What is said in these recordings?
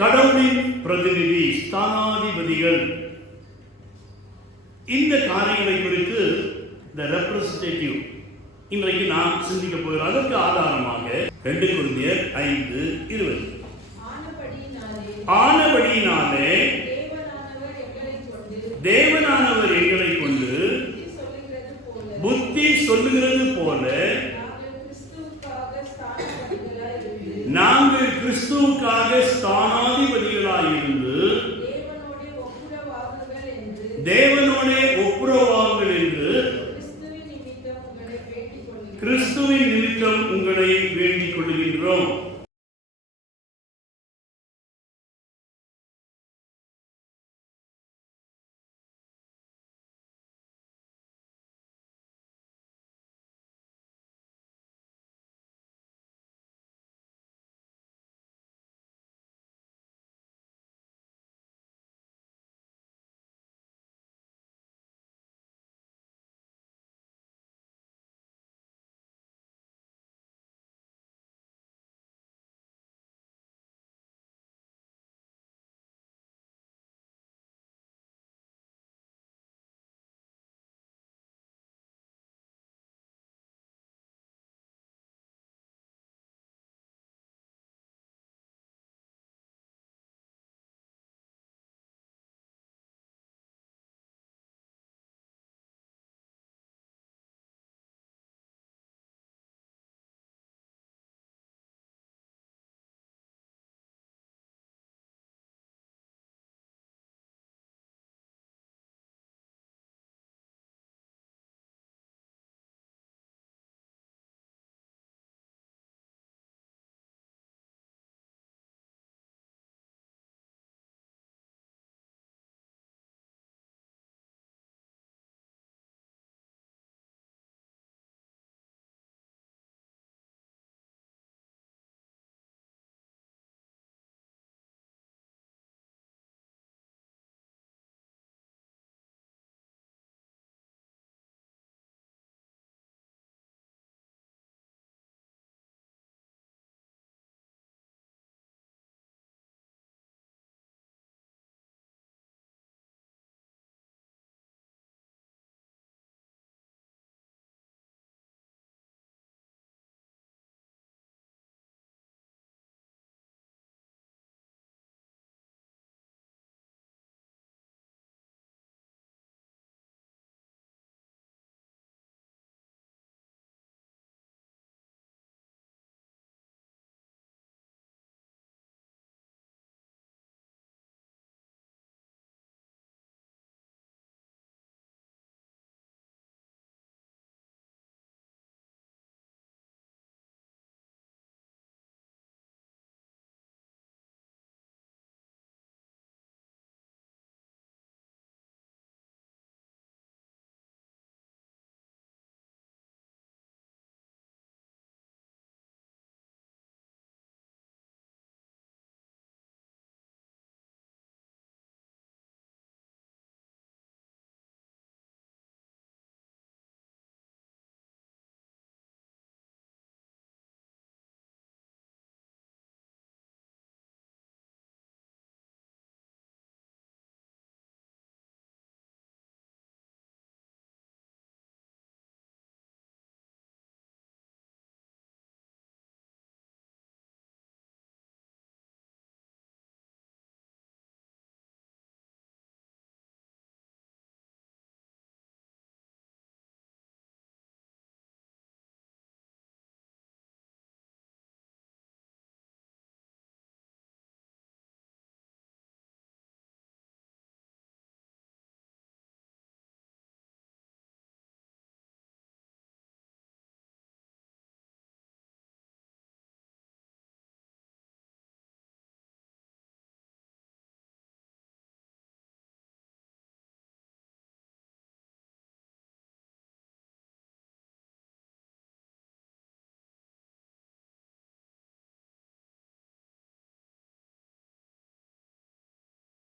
கடவுளின் பிரதிநிதி, ஸ்தானாதிபதிகள். இந்த காரியங்களை குறித்து இந்த ரெப்ரசன்டேட்டிவ் இன்றைக்கு நாம் சிந்திக்க போகிறோம். அதற்கு ஆதாரமாக 2 கொரிந்தியர் 5:20 ஆனபடியினாலே தேவனானவர் எங்களை கொண்டு புத்தி சொல்லுகிறது போல நாங்கள் கிறிஸ்துவுக்காக ஸ்தானாதிபதிகளாயிருந்து தேவனோட ஒப்புரவாகுங்கள் என்று கிறிஸ்துவின் நிமித்தம் உங்களை வேண்டிக் கொள்கின்றோம்.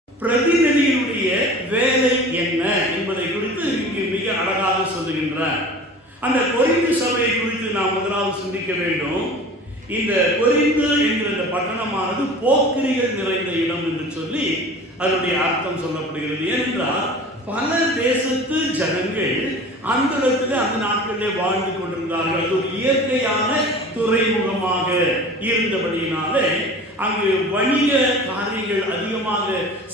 பிரதிநிதியுடைய வேலை என்ன என்பதை குறித்து இங்கு மிக அழகாக சொல்லுகின்றார். அந்த கொரிந்து சபையை குறித்து நாம் முதலாவது சிந்திக்க வேண்டும். இந்த கொரிந்து என்கிற இந்த பட்டணமானது போக்கிரிகள் நிறைந்த இடம் என்று சொல்லி அதனுடைய அர்த்தம் சொல்லப்படுகிறது. ஏனென்றால் பல தேசத்து ஜனங்கள் அந்த இடத்துல அந்த நாட்களிலே வாழ்ந்து கொண்டிருந்தார்கள். அது ஒரு இயற்கையான துறைமுகமாக இருந்தபடியினாலே அங்கு வணிக காரியங்கள் அதிகமாக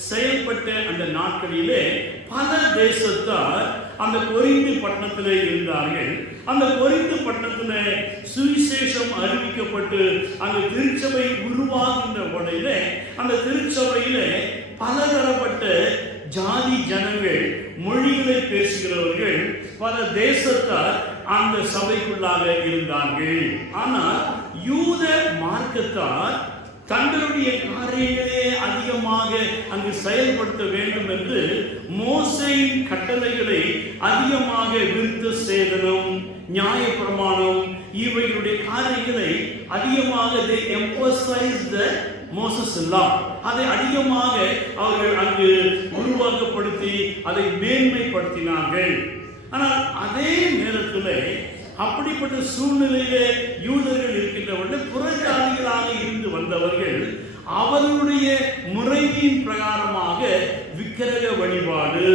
செயல்பட்ட அந்த நாட்களிலே பல தேசத்தார் அந்த கொரிந்து பட்டணத்திலே இருந்தார்கள். அந்த கொரிந்து பட்டணத்திலே சுவிசேஷம் அறிவிக்கப்பட்டு அந்த திருச்சபை உருவாகின்ற உடனே அந்த திருச்சபையிலே பலதரப்பட்ட ஜாதி ஜனங்கள், மொழிகளை பேசுகிறவர்கள், பல தேசத்தார் அந்த சபைக்குள்ளாக இருந்தார்கள். ஆனால் யூத மார்க்கத்தார் தங்களுடைய காரியங்களே அதிகமாக அங்கு செயல்படுத்த வேண்டும் என்று மோசேயின் கட்டளைகளை அதிகமாக விருத்த சேதனம், நியாயப்பிரமாணம் இவைகளுடைய காரியங்களை அதிகமாக they emphasize the Moses law. அதை அதிகமாக அவர்கள் அங்கு உருவாக்கப்படுத்தி அதை மேன்மைப்படுத்தினார்கள். ஆனால் அதே நேரத்தில் அப்படிப்பட்ட சூழ்நிலையிலே யூதர்கள் இருக்கின்றவர்கள் புறஜாதிகளாக இருந்து வந்தவர்கள் அவர்களுடைய முறையின் பிரகாரமாக விக்கிரக வழிபாடு,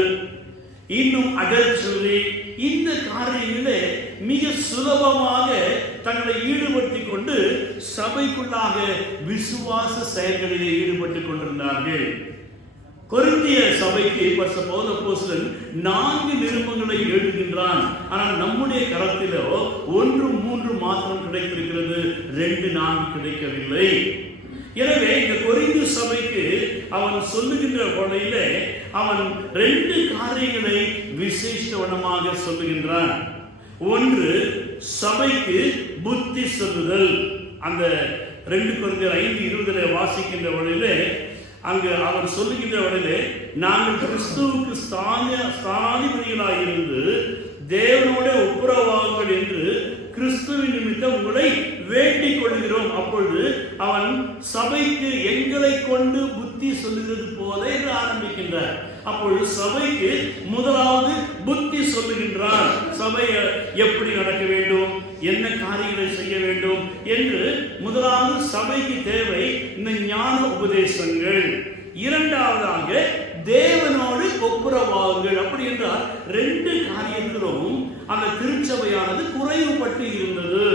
இன்னும் அடல்ட்ரி, இந்த காரியங்களே மிக சுலபமாக தங்களை ஈடுபடுத்திக் கொண்டு சபைக்குள்ளாக விசுவாச செயல்களிலே ஈடுபட்டுக் கொண்டிருந்தார்கள். கொரிந்திய சபைக்கு பவுல் அப்போஸ்தலன் 4 நிருபங்களை எழுதுகின்றான். ஆனால் நம்முடைய கரத்திலோ 1, 3 மாத்திரம் கிடைத்திருக்கிறது, 2, 4 கிடைக்கவில்லை. எனவே இந்த கொரிந்து சபைக்கு அவன் சொல்லுகின்ற வகையில அவன் 2 காரியங்களை விசேஷமாக சொல்லுகின்றான். ஒன்று, சபைக்கு புத்தி சொல்லுதல். அந்த 2 கொரிந்தியர் 5:20 வாசிக்கின்ற வகையில அங்கு அவர் சொல்லுகின்ற வகையிலே நாங்கள் கிறிஸ்துவுக்கு ஸ்தானாதிபதிகளாக இருந்து தேவனோட ஒப்புரவாகுங்கள் என்று கிறிஸ்துவின் நிமித்தம் உங்களை வேண்டிக் கொள்கிறோம். அப்பொழுது அவன் சபைக்கு எங்களை கொண்டு புத்தி சொல்லுகிறது போல என்று ஆரம்பிக்கின்றார். அப்பொழுது சபைக்கு முதலாவது புத்தி சொல்லுகின்றான். சபை எப்படி நடக்க வேண்டும், என்ன காரியங்களை செய்ய வேண்டும் என்று முதலாவது சபைக்கு தேவை இந்த ஞான உபதேசங்கள். இரண்டாவதாக தேவனோடு ஒப்புரவாகுங்கள். அப்படி என்றால் 2 காரியத்திலும் அந்த திருச்சபையானது குறைவுபட்டு இருந்தது.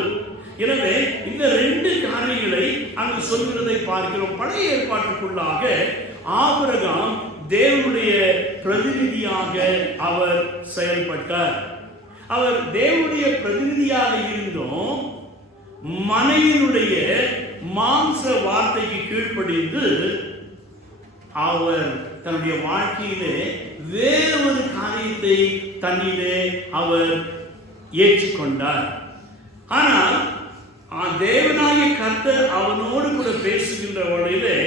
எனவே இந்த 2 காரியங்களை அங்கு சொல்கிறதை பார்க்கிறோம். பழைய ஏற்பாட்டுக்குள்ளாக ஆபிரகாம் தேவனுடைய பிரதிநிதியாக அவர் செயல்பட்டார். அவர் தேவனுடைய பிரதிநிதியாக இருந்தும் மனைவியினுடைய மாம்ச வார்த்தைக்கு கீழ்ப்படிந்து அவர் தன்னுடைய வாழ்க்கையிலே வேறொரு காரியத்தை தன்னிலே அவர் ஏற்றுக்கொண்டார். ஆனால் தேவனாகிய கர்த்தர் அவனோடு கூட பேசுகின்ற வகையிலே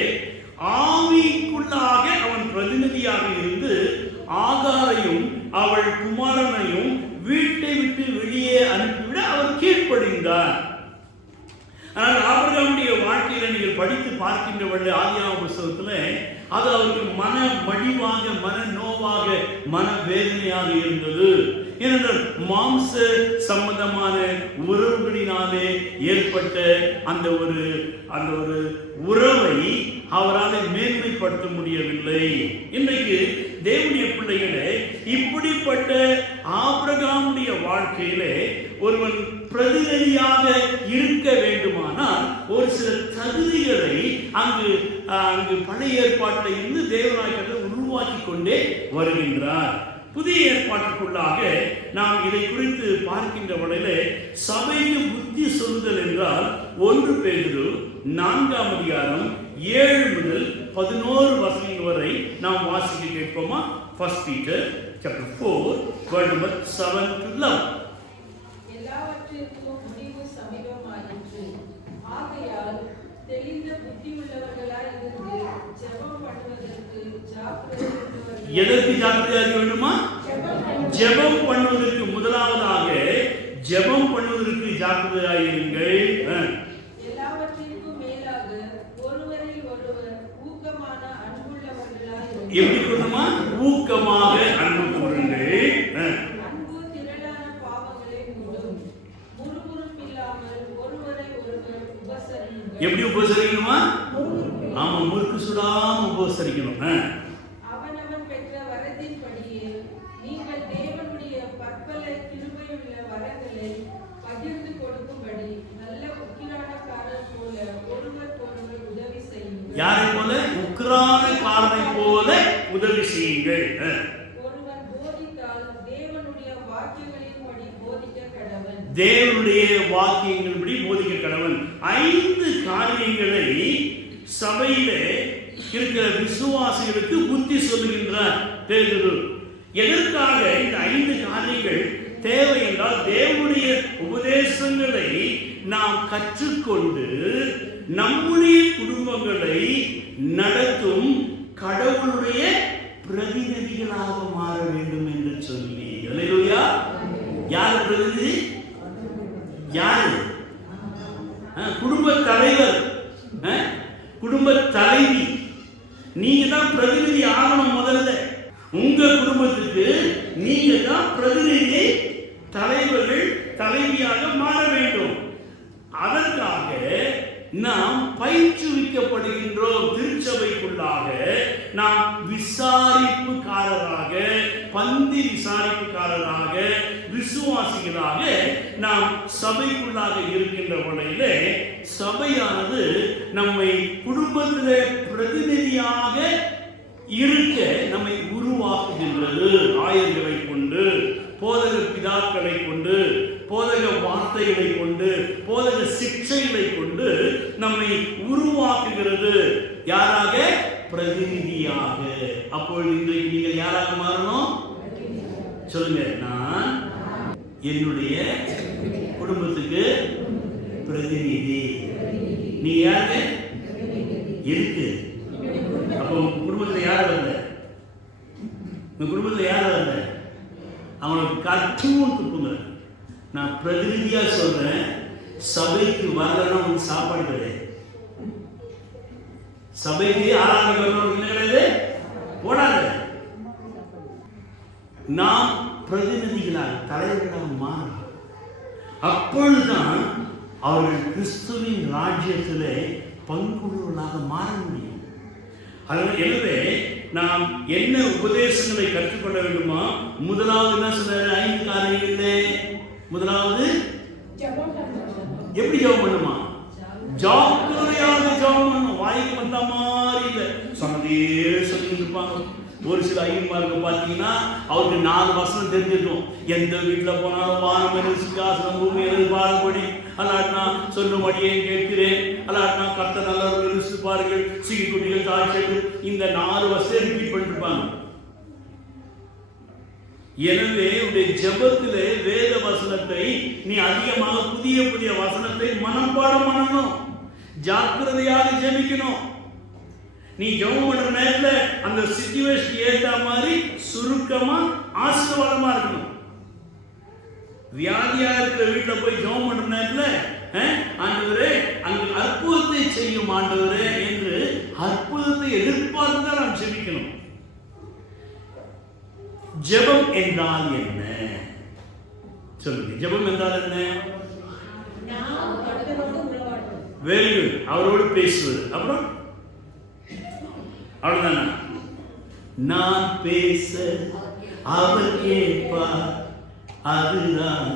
ஆவிக்குள்ளாக அவன் பிரதிநிதியாக இருந்து ஆகாரையும் அவள் குமாரனையும் வீட்டை விட்டு வெளியே அனுப்பிவிட அவர் கீழ்ப்படிந்தார். ஆனால் ஆபிரகாமுடைய வாழ்க்கையில நீங்கள் படித்து பார்க்கின்ற ஆதியாகம புத்தகத்தில் அது அவருக்கு மன மடிவாக, மன நோவாக, மன வேதனையாக இருந்தது. ஏனென்றால் மாம்ச சம்பந்தமான உறவுகளினாலே ஏற்பட்ட அந்த ஒரு உறவை அவரால் மேன்மைப்படுத்த முடியவில்லை. இன்றைக்கு தேவனுடைய பிள்ளைகளே, இப்படிப்பட்ட ஆபிரகாமுடைய வாழ்க்கையிலே ஒருவன் பிரதிநிதியாக இருக்க வேண்டுமானால் ஒரு சில தகுதிகளை அங்கு பழைய ஏற்பாட்டில் இருந்து தேவனாய் உருவாக்கி கொண்டே வருகின்றார். புதிய ஏற்பாட்டுக்குள்ளாக நாம் இதை குறித்து பார்க்கின்ற வகையிலே சபைக்கு புத்தி சொல்லுதல் என்றால் 1 பேதுரு 4ஆம் அதிகாரம் 7 முதல் 11 வசனங்கள் வரை நாம் வாசிக்க கேட்போமா? 1 Peter chapter 4 verse number 7 to 11. எல்லாவற்றிற்கும் முடிவு சமீபமாயிற்று. ஆகையால் தெளிந்த புத்தி உள்ளவர்களாய் இருந்து ஜெபம் பண்ணுவதற்கு ஜாக்கிரதை. எதற்கு ஜாக்கிரதையாக வேண்டுமா? ஜெபம் பண்ணுவதற்கு முதலாவதாக ஜெபம் பண்ணுவதற்கு ஜாக்கிரதையாக இருங்கள். எல்லாவற்றிற்கும் மேலாக ஒருவரில் ஒருவர் ஊக்கமான அன்புள்ளவர்களாய் எப்படி கொள்ளுமா? ஊக்கமாக அன்பு கூறுங்கள். அன்பு திரளான பாவங்களை மூடும். முறுமுறுப்பில்லாமல் ஒருவரை ஒருவர் உபசரித்து முறுக்கு சுடாம உபசரிக்கணும். அவனவன் பெற்ற வரத்தின்படியே நீங்கள் தேவனுடைய பற்பல கிருபையுள்ள வரங்களை பகிர்ந்து கொடுக்கும்படி நல்ல உக்கிரானக்காரர் போல ஒருவருக்கொருவர் உதவி செய்யுங்கள். யாரை போல? உக்கிரானக்காரனை போல உதவி செய்யுங்கள். ஒருவன் போதித்தால் தேவனுடைய வாக்கியங்களின்படி போதிக்க கடவன். தேவனுடைய வாக்கியங்களின்படி போதிக்க கடவன். 5 காரியங்களை சபையிலே இருக்கிற விசுவாசிகளுக்கு புத்தி சொல்லுகின்றார் பேதுரு. எதற்காக இந்த 5 காரியங்கள் தேவை என்றால், தேவனுடைய உபதேசங்களை நாம் கற்றுக்கொண்டு நம்முடைய குடும்பங்களை நடத்தும் கடவுளுடைய பிரதிநிதிகளாக மாற வேண்டும் என்று சொல்லி. அல்லேலூயா. யார் பிரதிநிதி? யாரு? குடும்ப தலைவர், குடும்ப தலைவி. நீங்க தான் பிரதிநிதி ஆகணும். முதல்ல உங்க குடும்பத்துக்கு நீங்க தான் பிரதிநிதி, தலைவர்கள், தலைவியாக மாற வேண்டும். அதற்காக நாம் பயிற்றுவிக்கப்படுகின்றோம். திருச்சபைக்குள்ளாக நாம் விசாரிப்புக்காரராக, பந்தி விசாரிப்புக்காரராக, விசுவாசிகளாக நாம் சபைக்குள்ளாக இருக்கின்ற வகையிலே சபையானது நம்மை குடும்பத்திலே பிரதிநிதியாக இருக்க நம்மை உருவாக்குகின்றது. ஆயர்களை கொண்டு, போதக பிதாக்களை கொண்டு, போதக வார்த்தைகளை கொண்டு, போதக சிக்ஷைகளை கொண்டு நம்மை உருவாக்குகிறது. யாராக? பிரதிநிதியாக. அப்பொழுது இன்றைக்கு நீங்கள் யாராக மாறணும்? சொல்லுங்க. நான் என்னுடைய குடும்பத்துக்கு பிரதிநிதி. நீ யாரு? இருக்கு. அப்போ குடும்பத்தில் யார் வரல? உங்க குடும்பத்தில் யார் வரல? அவங்களுக்கு கற்றுவும் துப்புங்க. நான் பிரதிநிதியா சொல்றேன். சபைக்கு வரலன்னா உங்களுக்கு சாப்பாடு கிடையாது. சபைக்கு ஆராதனை வரணும் என்ன கிடையாது? போடாத. நாம் பிரதிநிதிகளாக, தலைவர்களாக மாறணும். அப்பொழுதுதான் அவர்கள் கிறிஸ்துவின் ராஜ்யத்திலே பங்குள்ளவர்களாக மாற முடியும். எனவே நாம் என்ன உபதேசங்களை கற்றுக்கொள்ள வேண்டுமா? முதலாவது என்ன சொன்னாரு? 5 காரியங்களே. முதலாவது எப்படி ஜெபம் பண்ணுமா? ஜாக்கிரதையாக ஜெபம் பண்ணணும். வாய்க்கு வந்த மாதிரி இல்லை, சொன்னதே சொல்லிட்டு இருப்பாங்க. ஒரு சில ஐயன்மாருக்கு பார்த்தீங்கன்னா அவருக்கு 4 வசனம் தெரிஞ்சிருக்கும். எந்த வீட்டில் போனாலும் வானம் சிங்காசனம் பூமி பாதப்படி, அல்லாட்டினா சொல்லும்படியே கேட்கிறேன், அல்லாட்டினா கர்த்தர் நல்லவர்கள் ருசிப்பார்கள், சிகிக்குட்டிகள் தாய்ச்சல், இந்த 4 வசனம் ரிப்பீட் பண்ணிருப்பாங்க. எனவே உடைய ஜெபத்திலே வேத வசனத்தை நீ அதிகமாக புதிய புதிய வசனத்தை மனப்பாடம் பண்ணணும். ஜாக்கிரதையாக ஜெபிக்கணும். நீ ஜெபம் பண்ற நேரத்துல அந்த சிச்சுவேஷன் ஏற்ற மாதிரி சுருக்கமா ஆசீர்வாதமா இருக்கணும். வியாதியா இருக்கிற வீட்டுல போய் ஜெபம் பண்ற நேரத்துல ஆண்டவரே அங்கு அற்புதத்தை செய்யும் ஆண்டவரே என்று அற்புதத்தை எதிர்பார்த்து தான் நாம் ஜெபிக்கணும். ஜெபம் என்றால் என்ன? சொல்லுங்க. ஜெபம் என்றால் என்ன? Very good. அவரோடு பேசுவது. அப்புறம் அவ்வளவுதானா? நான் பேச அவர் கேட்பார், அதுதான்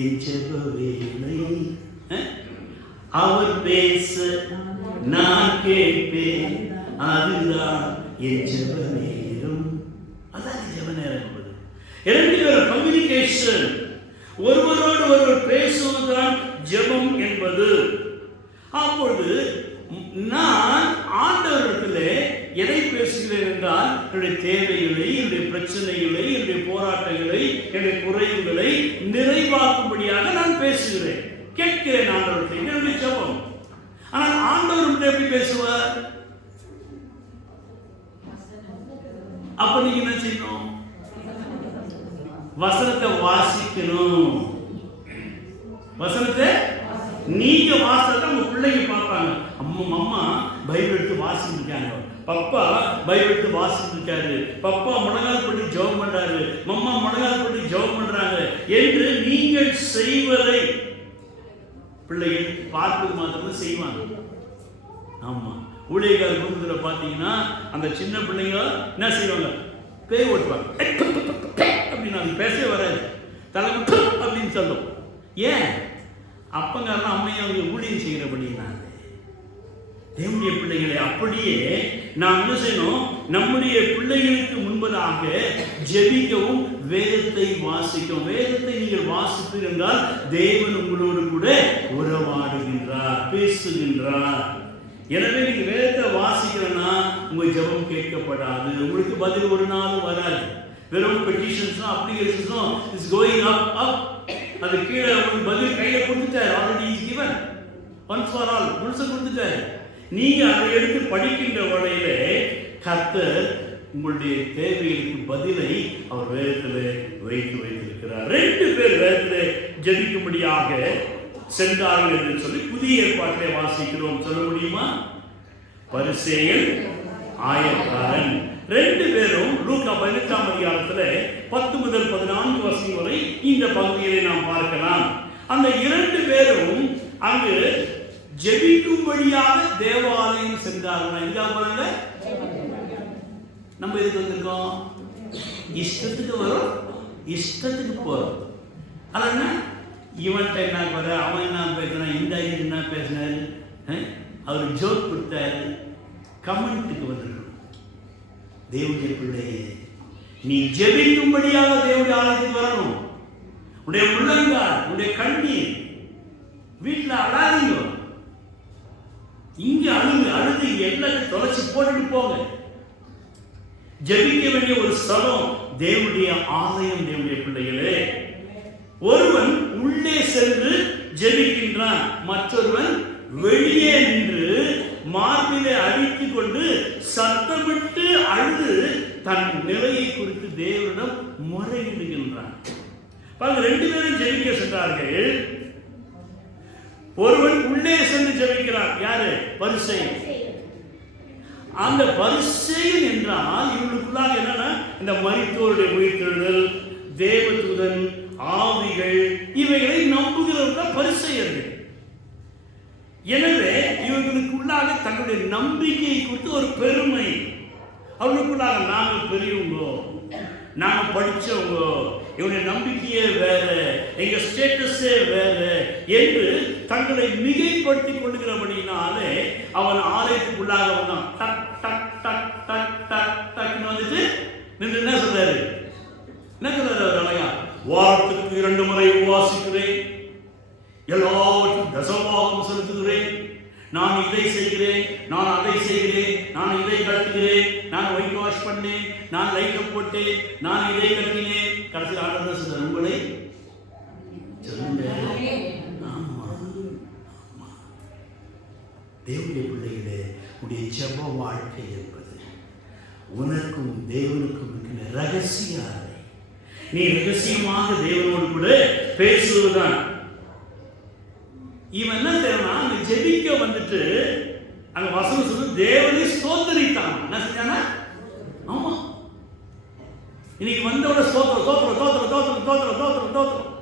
என் ஜெப வேலை. அவர் பேச நான் கேட்பேன், அதுதான் என் ஜெப நேரம். அதான் ஜெப நேரம் என்பது. 2 பேரும் கம்யூனிகேஷன், ஒருவரோடு ஒருவர் பேசுவதுதான் ஜெபம் என்பது. அப்பொழுது நான் ஆண்டவரிடத்திலே எதை பேசுகிறேன் என்றால், என்னுடைய தேவைகளை, என்னுடைய பிரச்சனைகளை, என்னுடைய போராட்டங்களை, என்னுடைய குறைவுகளை நிறைவாக்கும்படியாக நான் பேசுகிறேன், கேட்கிறேன் ஆண்டவரிடத்தில். என்னுடைய ஜெபம். ஆனால் ஆண்டவர் எப்படி பேசுவார்? அப்ப நீங்க என்ன செய்யணும்? வசனத்தை வாசிக்கணும். வசனத்தை நீங்க வாசித்தா உங்க பிள்ளைங்க பார்ப்பாங்க. அம்மா பைபிள் எடுத்து வாசிட்டு இருக்காங்க, பப்பா பைபிள் எடுத்து வாசிட்டு இருக்காரு, பப்பா முழங்கால் பண்ணி ஜெபம் பண்றாரு, மம்மா முழங்கால் பண்ணி ஜெபம் பண்றாங்க என்று நீங்கள் செய்வதை பிள்ளைகள் பார்ப்பது மாத்திரம் செய்வாங்க. ஆமா, ஊழியக்கார குடும்பத்தில் பார்த்தீங்கன்னா அந்த சின்ன பிள்ளைங்க என்ன செய்வாங்க, பேய் ஓட்டுவாங்க. அப்படின்னு அது பேசவே வராது, தலைமுறை அப்படின்னு சொல்லும். ஏன்? அப்பங்காரலாம் அம்மையை அவங்க ஊழியம் செய்கிறபடினாங்க. தேவனுடைய பிள்ளைகளை அப்படியே நாம் என்ன செய்யணும், நம்முடைய பிள்ளைகளுக்கு முன்பதாக ஜெபிக்கவும் வேதத்தை வாசிக்கவும். வேதத்தை நீங்கள் வாசிப்பீர்கள் என்றால் தேவன் உங்களோடு கூட உறவாடுகின்றார், பேசுகின்றார். எனவே நீங்க வேதத்தை வாசிக்கிறேன்னா உங்க ஜெபம் கேட்கப்படாது, உங்களுக்கு பதில் ஒரு நாளும் வராது. வெறும் பெட்டிஷன்ஸும் அப்ளிகேஷன்ஸும் இஸ் கோயிங் அப் அப், அது கீழே உங்களுக்கு பதில் கையில கொடுத்துட்டாரு. Already is given once for all, முழுச கொடுத்துட்டாரு. நீங்க அதை எடுத்து படிக்கின்ற வகையில கர்த்தர் உங்களுடைய தேவைகளுக்கு பதிலை அவர் வேதத்தில் வைத்திருக்கிறார். 2 பேர் வேதத்தில் ஜெபிக்கும்படியாக சென்றார்கள் என்று சொல்லி புதிய ஏற்பாட்டிலே வாசிக்கிறோம். சொல்ல முடியுமா? பரிசேயன், ஆயக்காரன் 2 பேரும் லூக்கா 18ஆம் அதிகாரத்தில் 10 முதல் 14 வசனம் வரை இந்த பகுதியை நாம் பார்க்கலாம். அந்த 2 பேரும் அங்கு ஜெபிக்கும்படியாக தேவாலயம் சென்றார்கள். எதுக்காக போறாங்க? நம்ம எதுக்கு வந்திருக்கோம்? இஷ்டத்துக்கு வரும், இஷ்டத்துக்கு போறோம். அதனால இவன்ட்ட என்ன பாரு, அவன் என்ன பேசுறான், இந்த ஐயர் என்ன பேசினாரு, அவர் ஜோக் கொடுத்தாரு, கமெண்ட்டுக்கு வந்திருக்கணும். தேவனுடைய பிள்ளையே, நீ ஜெபிக்கும்படியாக தேவனுடைய ஆலயத்துக்கு வரணும். உடைய உள்ளங்கால், உடைய கண்ணீர் வீட்டில் அழாதீங்க, இங்க அழுது எல்லாத்தையும் தொலைச்சி போட்டுட்டு போங்க. ஜெபிக்க வேண்டிய ஒரு ஸ்தலம் தேவனுடைய ஆலயம். தேவனுடைய பிள்ளைகளே, ஒருவன் உள்ளே சென்று ஜெபிக்கின்றான், மற்றொருவன் வெளியே நின்று மார்பிலே அடித்துக் கொண்டு சத்தமிட்டு அழுது தன் நிலையை குறித்து தேவனிடம் முறையிடுகின்றான். 2 பேரும் ஜெபிக்க சென்றார்கள். ஒருவன் உள்ளே சென்று ஜெபிக்கிறான். யாரு? பரிசேயன். அந்த பரிசேயன் என்றால் இவங்களுக்குள்ளாக என்னன்னா, இந்த மரித்தோருடைய உயிர்த்தெழுதல், தேவதூதன், ஆவிகள், இவைகளை நம்புகிறவர்கள் பரிசேயர்கள். எனவே இவர்களுக்குள்ளாக தங்களுடைய நம்பிக்கையை குறித்து ஒரு பெருமை, அவர்களுக்குள்ளாக நாங்க பெரியவங்க, நாங்க படிச்சவங்க, இவனுடைய நம்பிக்கையே வேற, எங்க ஸ்டேட்டஸே வேற என்று தங்களை மிகைப்படுத்திக் கொள்ளுகிறபடினாலே அவன் ஆலயத்துக்குள்ளாக வந்தான். டக் டக் டக் டக் டக் டக்னு வந்துட்டு நின்று என்ன சொல்றாரு? என்ன சொல்றாரு அவர் அழகா? வாரத்துக்கு 2 முறை உபவாசிக்கிறேன், எல்லாவற்றும் தசமபாகம் செலுத்துகிறேன், நான் இதை செய்கிறேன், நான் அதை செய்கிறேன், நான் இதை கட்டுகிறேன், நான் ஒயிட் வாஷ் பண்ணேன், நான் லைட் போட்டேன், நான் இதை கட்டினேன். கடைசி ஆண்டவர் சொல்றார், உங்களை சொல்லுங்க. ஆமா, தேவனுடைய பிள்ளைகளே, உடைய ஜெப வாழ்க்கை என்பது உனக்கும் தேவனுக்கும் இருக்கிற ரகசிய அறை. நீ ரகசியமாக தேவனோடு கூட பேசுவதுதான். இவன் என்ன செய்யறான்? அந்த ஜெபிக்க வந்துட்டு அங்க வசனம் சொல்லு, தேவனை ஸ்தோத்திரித்தான். என்ன செஞ்சானா? ஆமா, இன்னைக்கு வந்தோட ஸ்தோத்திரம் தோத்திரம் தோத்திரம் தோத்திரம் தோத்திரம் தோத்திரம் தோத்திரம்.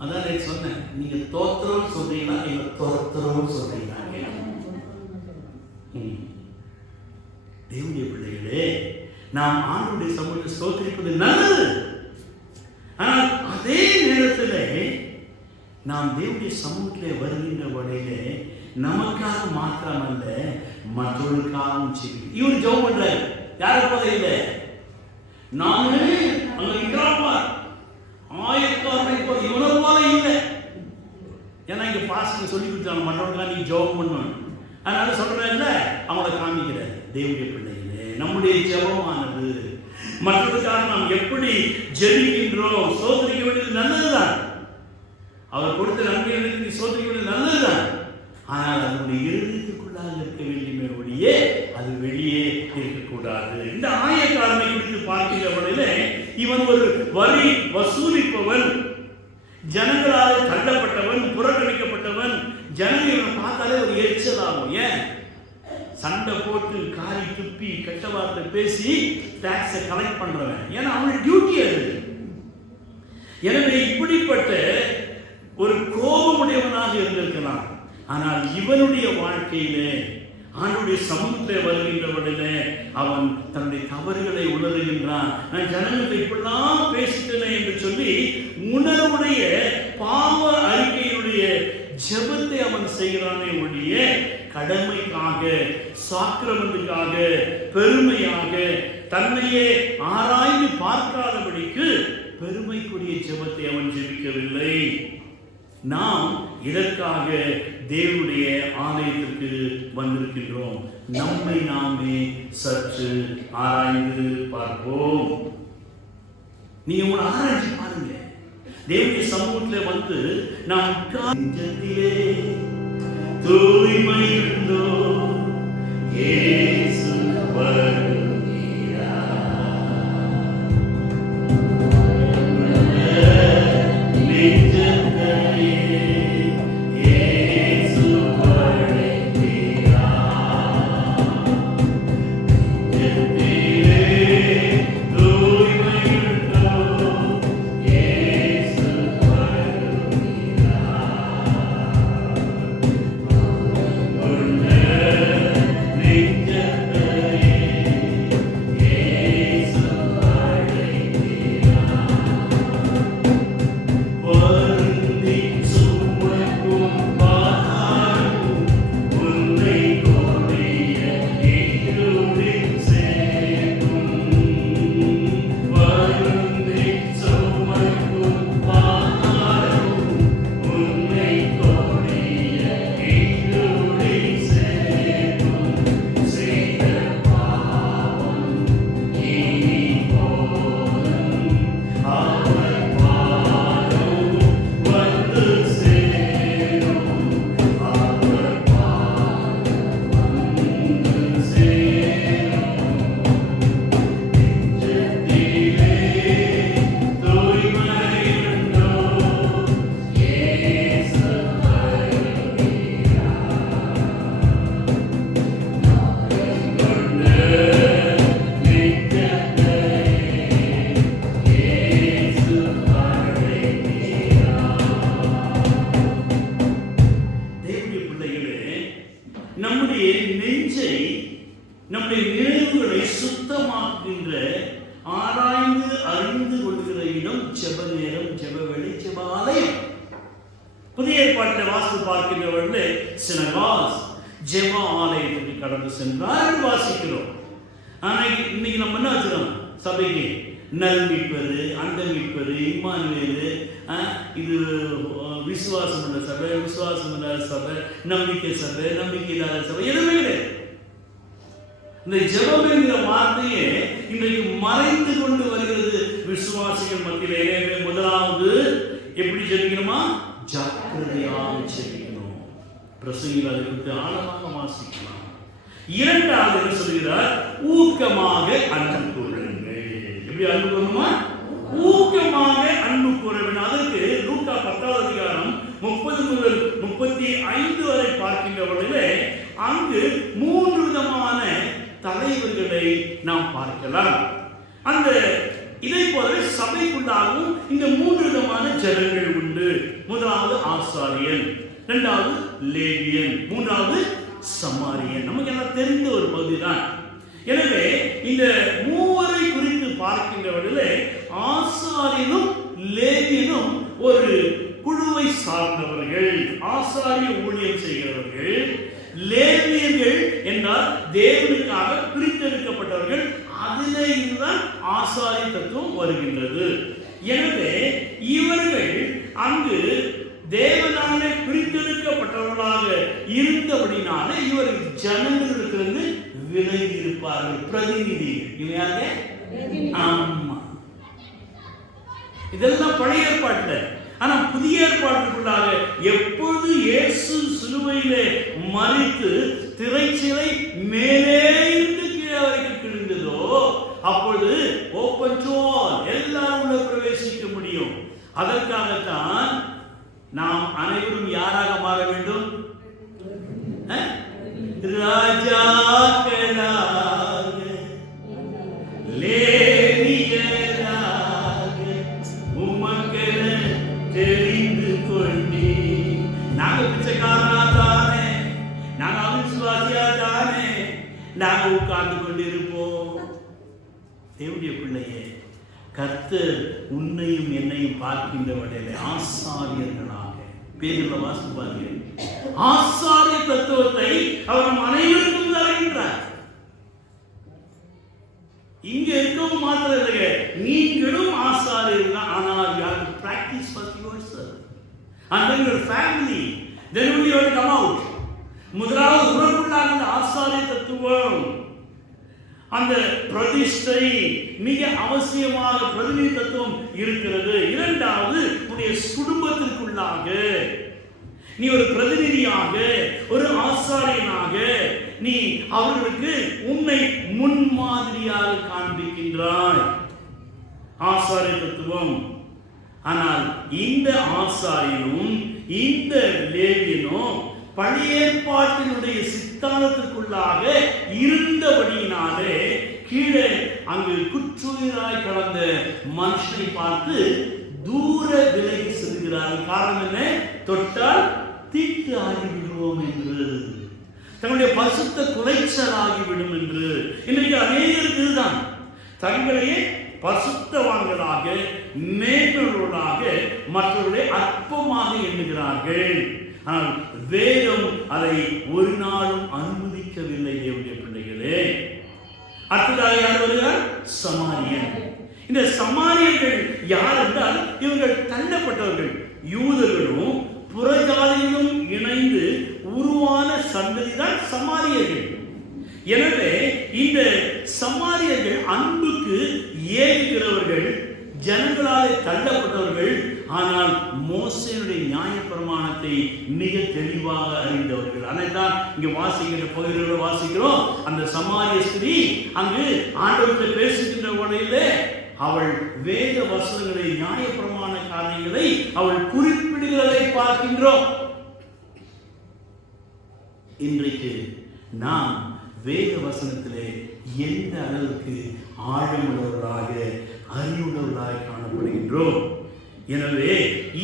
அதான் நான் சொன்னேன், நீங்க தோத்திரம் சொல்றீங்களா இல்ல தோத்திரம் சொல்றீங்களா? தேவனுடைய பிள்ளைகளே, நாம் ஆண்டவருடைய சமூகத்தை ஸ்தோத்திரிப்பது நல்லது. ஆனால் அதே நேரத்தில் நாம் தேவனுடைய சமூகத்திலே வருகின்ற வழியிலே நமக்காக மாத்திரமல்ல மற்றவர்களுக்காகவும் செய்யும். இவர் ஜெபம் பண்றாரு, யாரை போல இல்லை, நானே அங்க இருக்கிறாப்பா ஆயக்காரனை போல, இவனை போல இல்லை. ஏன்னா இங்க பாஸ்டர் சொல்லி கொடுத்தாங்க, மற்றவர்களுக்காக நீ ஜெபம் பண்ணணும். அதனால சொல்றேன்ல, அவங்கள காமிக்கிறார். தேவனுடைய பிள்ளைகளே, நம்முடைய ஜெபமானது மற்றவர்களுக்காக நாம் எப்படி ஜெபிக்கின்றோம், சோதரிக்க வேண்டியது நல்லதுதான். அவர் கொடுத்த நன்மைகளுக்கு நீ சோதரிக்க வேண்டியது நல்லதுதான். ஆனால் அதனுடைய இருதயத்துக்குள்ளாக இருக்க வேண்டுமே ஒழிய அது வெளியே இருக்கக்கூடாது. இந்த ஆயக்காரனை குறித்து பார்க்கிற வழியில இவன் ஒரு வரி வசூலிப்பவன், ஜனங்களால் தள்ளப்பட்டவன், புறக்கணிக்கப்பட்டவன். ஜனங்கள் இவனை பார்த்தாலே ஒரு எரிச்சல் ஆகும். ஏன்? சண்டை போட்டு காரி துப்பி கெட்ட வார்த்தை பேசி டாக்ஸை கலெக்ட் பண்றவன். ஏன்னா அவனுடைய டியூட்டி அது. எனவே இப்படிப்பட்ட ஒரு கோபமுடையவனாக இருந்திருக்கலாம். ஆனால் இவனுடைய வாழ்க்கையிலே ஆண்டுடைய சமூகத்தில் வருகின்றவர்களே அவன் தன்னுடைய தவறுகளை உணர்கின்றான். நான் ஜனங்களுக்கு இப்படிலாம் பேசிட்டேன் என்று சொல்லி உணர்வுடைய பாவ அறிக்கையுடைய ஜெபத்தை அவன் செய்கிறானே ஒழிய கடமைக்காக, சாக்கிரமத்துக்காக, பெருமையாக, தன்னையே ஆராய்ந்து பார்க்காதபடிக்கு பெருமைக்குரிய ஜெபத்தை அவன் ஜெபிக்கவில்லை. நாம் இதற்காக தேவனுடைய ஆலயத்திற்கு வந்திருக்கின்றோம். நம்மை நாமே சற்று ஆராய்ந்து பார்ப்போம். நீங்க உங்களை ஆராய்ச்சி பாருங்க. தேவனுடைய சமூகத்தில் வந்து நாம் நெஞ்சத்திலே தூய்மையுண்டோ இயேசு வருகிறார். புதிய ஏற்பாட்டில் வாசித்து பார்க்கின்றவர்களே சினகாஸ் ஜெப ஆலயத்துக்கு கடந்து சென்றார் வாசிக்கிறோம். ஆனால் இன்னைக்கு நம்ம என்ன வச்சுக்கிறோம்? சபைக்கு நல் மீட்பது, அந்த மீட்பது, இம்மானுவேலு, இது விசுவாசம் உள்ள சபை, விசுவாசம் இல்லாத சபை, நம்பிக்கை சபை, நம்பிக்கை இல்லாத சபை, எதுவுமே கிடையாது. இந்த ஜெபம் என்கிற வார்த்தையே இன்றைக்கு மறைந்து கொண்டு வருகிறது விசுவாசிகள் மத்தியிலே. எனவே முதலாவது எப்படி ஜெபிக்கணுமா? ஜாக்கிரதையாக ஜெபிக்கணும். பிரசங்கிகள் அதை குறித்து ஆழமாக வாசிக்கலாம். இரண்டாவது என்ன சொல்கிறார்? ஊக்கமாக அன்பு கூறுங்கள். எப்படி அன்பு கூறணுமா? ஊக்கமாக அன்பு கூற வேண்டும். அதற்கு லூக்கா 10வது அதிகாரம் 30 முதல் 35 வரை பார்க்கின்றவர்களே அங்கு 3 விதமான தலைவர்களை நாம் பார்க்கலாம். அந்த இதை போல சபைக்குள்ளாகவும் இந்த 3 விதமான ஜனங்கள் உண்டு. முதலாவது ஆசாரியன், இரண்டாவது லேவியன், மூன்றாவது சமாரியன். நமக்கு எல்லாம் தெரிந்த ஒரு பகுதிதான். எனவே இந்த மூவரை குறித்து பார்க்கின்றவர்களே ஆசாரியனும் லேவியனும் ஒரு குழுவை சார்ந்தவர்கள், ஆசாரிய ஊழியம் செய்கிறவர்கள். லேவியர்கள் என்றால் தேவனுக்காக பிரித்தெடுக்கப்பட்டவர்கள். அதிலே இதுதான் ஆசாரிய தத்துவம் வருகின்றது. எனவே இவர்கள் அங்கு தேவனாலே பிரித்தெடுக்கப்பட்டவர்களாக இருந்தபடினாலே இவர்கள் ஜனங்களிடத்திலிருந்து விலகி இருப்பார்கள். பிரதிநிதிகள். ஆமா, இதெல்லாம் பழைய ஏற்பாட்டில். ஆனா புதிய ஏற்பாட்டுக்குள்ளாக எப்பொழுது இயேசு சிலுவையிலே மரித்து திரைச்சிலை மேலே இருந்து கீழே வரைக்கும் கிழிந்ததோ அப்பொழுது ஓப்பன் டோர், எல்லாரும் உள்ள பிரவேசிக்க முடியும். அதற்காகத்தான் நாம் அனைவரும் யாராக மாற வேண்டும்? ராஜாக்களாக, லேவியராக உமக்கென தெரிந்து கொண்டீ. நாங்க பிச்சைக்காரனா தானே, நாங்க அவிசுவாசியா தானே, நாங்க உட்கார்ந்து கொண்டு இருப்போம். தேவனுடைய பிள்ளையே, கர்த்தர் உன்னையும் என்னையும் பார்க்கின்ற வகையில ஆசாரியர்களாக பேருல வாசிப்பாங்க. ஆசாரிய தத்துவத்தை அவர் நம் அனைவருக்கும் தருகின்றார். இங்க இருக்கவும் மாத்திரம் இல்லைங்க, நீங்களும் ஆசாரியர்கள். ஆனால் you have to practice for yourself and then your family, then only you have to come out. முதலாவது உறவுள்ளாக அந்த ஆசாரிய தத்துவம், அந்த பிரதிஷ்டை மிக அவசியமாக பிரதிநிதி தத்துவம் இருக்கிறது. இரண்டாவது, உன்னுடைய குடும்பத்திற்குள்ளாக நீ ஒரு பிரதிநிதியாக, ஒரு ஆசாரியனாக நீ அவர்களுக்கு உன்னை முன்மாதிரியாக காண்பிக்கின்றாய். ஆசாரிய தத்துவம். ஆனால் இந்த ஆசாரியனும் இந்த லேவியனும் பழைய ஏற்பாட்டினுடைய சித்தாந்தத்திற்குள்ளாக இருந்தபடியினாலே கீழே அங்கு குற்றுயிராய் கடந்த மனுஷனை பார்த்து தூர விலகி செல்கிறார்கள். காரணம் என்ன? தொட்டால் தீட்டு ஆகிவிடுவோம் என்று, தங்களுடைய பரிசுத்த குலைச்சல் ஆகிவிடும் என்று. இன்றைக்கு அநேகருக்கு இதுதான், தங்களையே பரிசுத்தவான்களாக மேன்மையுள்ளவர்களாக மற்றவர்களை அற்பமாக எண்ணுகிறார்கள். ஆனால் வேதம் அதை ஒரு நாளும் அனுமதிக்கவில்லை. தேவனுடைய பிள்ளைகளே, அடுத்ததாக யார் வருகிறார்? சமாரியன். இந்த சமாரியர்கள் யார் என்றால், இவர்கள் தள்ளப்பட்டவர்கள். யூதர்களும் புறஜாதிகளும் இணைந்து உருவான சந்ததி தான் சமாரியர்கள். எனவே இந்த சமாரியர்கள் அன்புக்கு ஏங்குகிறவர்கள், ஜனங்களாலே தள்ளப்பட்டவர்கள். ஆனால் மோசேயுடைய நியாயப்பிரமாணத்தை மிக தெளிவாக அறிந்தவர்கள். அதைத்தான் இங்க வாசிக்கிற பகுதிகளை வாசிக்கிறோம். அந்த சமாரிய ஸ்திரீ அங்கு ஆண்டவர்கள் பேசுகின்ற வகையிலே அவள் வேத வசனங்களை, நியாயப்பிரமாண காரியங்களை அவள் குறிப்பிடுகிறதை பார்க்கின்றோம். இன்றைக்கு நாம் வேத வசனத்திலே எந்த அளவுக்கு ஆழமுள்ளவர்களாக, அறிவுள்ளவர்களாக காணப்படுகின்றோம். எனவே